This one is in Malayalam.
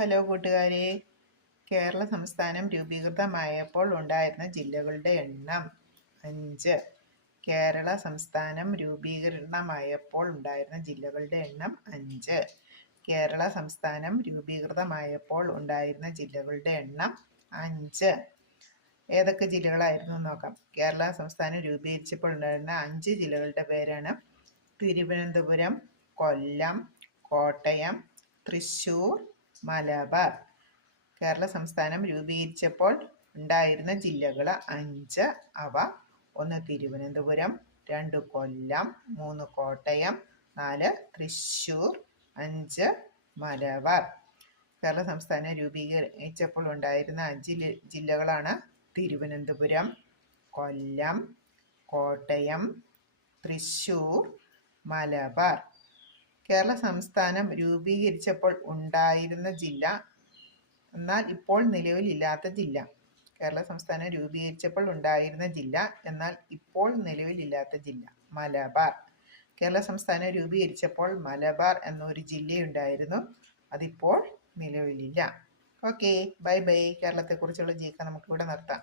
ഹലോ കൂട്ടുകാരെ, കേരള സംസ്ഥാനം രൂപീകൃതമായപ്പോൾ ഉണ്ടായിരുന്ന ജില്ലകളുടെ എണ്ണം 5. കേരള സംസ്ഥാനം രൂപീകൃതമായപ്പോൾ ഉണ്ടായിരുന്ന ജില്ലകളുടെ എണ്ണം 5. കേരള സംസ്ഥാനം രൂപീകൃതമായപ്പോൾ ഉണ്ടായിരുന്ന ജില്ലകളുടെ എണ്ണം 5. ഏതൊക്കെ ജില്ലകളായിരുന്നു നോക്കാം. കേരള സംസ്ഥാനം രൂപീകരിച്ചപ്പോൾ ഉണ്ടായിരുന്ന 5 ജില്ലകളുടെ പേരാണ് തിരുവനന്തപുരം, കൊല്ലം, കോട്ടയം, തൃശ്ശൂർ, മലബാർ. കേരള സംസ്ഥാനം രൂപീകരിച്ചപ്പോൾ ഉണ്ടായിരുന്ന ജില്ലകൾ 5. അവ: 1 തിരുവനന്തപുരം, 2 കൊല്ലം, 3 കോട്ടയം, 4 തൃശ്ശൂർ, 5 മലബാർ. കേരള സംസ്ഥാനം രൂപീകരിച്ചപ്പോൾ ഉണ്ടായിരുന്ന 5 ജില്ലകളാണ് തിരുവനന്തപുരം, കൊല്ലം, കോട്ടയം, തൃശ്ശൂർ, മലബാർ. കേരള സംസ്ഥാനം രൂപീകരിച്ചപ്പോൾ ഉണ്ടായിരുന്ന ജില്ല എന്നാൽ ഇപ്പോൾ നിലവിലില്ലാത്ത ജില്ല. കേരള സംസ്ഥാനം രൂപീകരിച്ചപ്പോൾ ഉണ്ടായിരുന്ന ജില്ല എന്നാൽ ഇപ്പോൾ നിലവിലില്ലാത്ത ജില്ല: മലബാർ. കേരള സംസ്ഥാനം രൂപീകരിച്ചപ്പോൾ മലബാർ എന്നൊരു ജില്ലയുണ്ടായിരുന്നു. അതിപ്പോൾ നിലവിലില്ല. Okay, bye bye. കേരളത്തെക്കുറിച്ചുള്ള ജീക്ക നമുക്കിവിടെ നിർത്താം.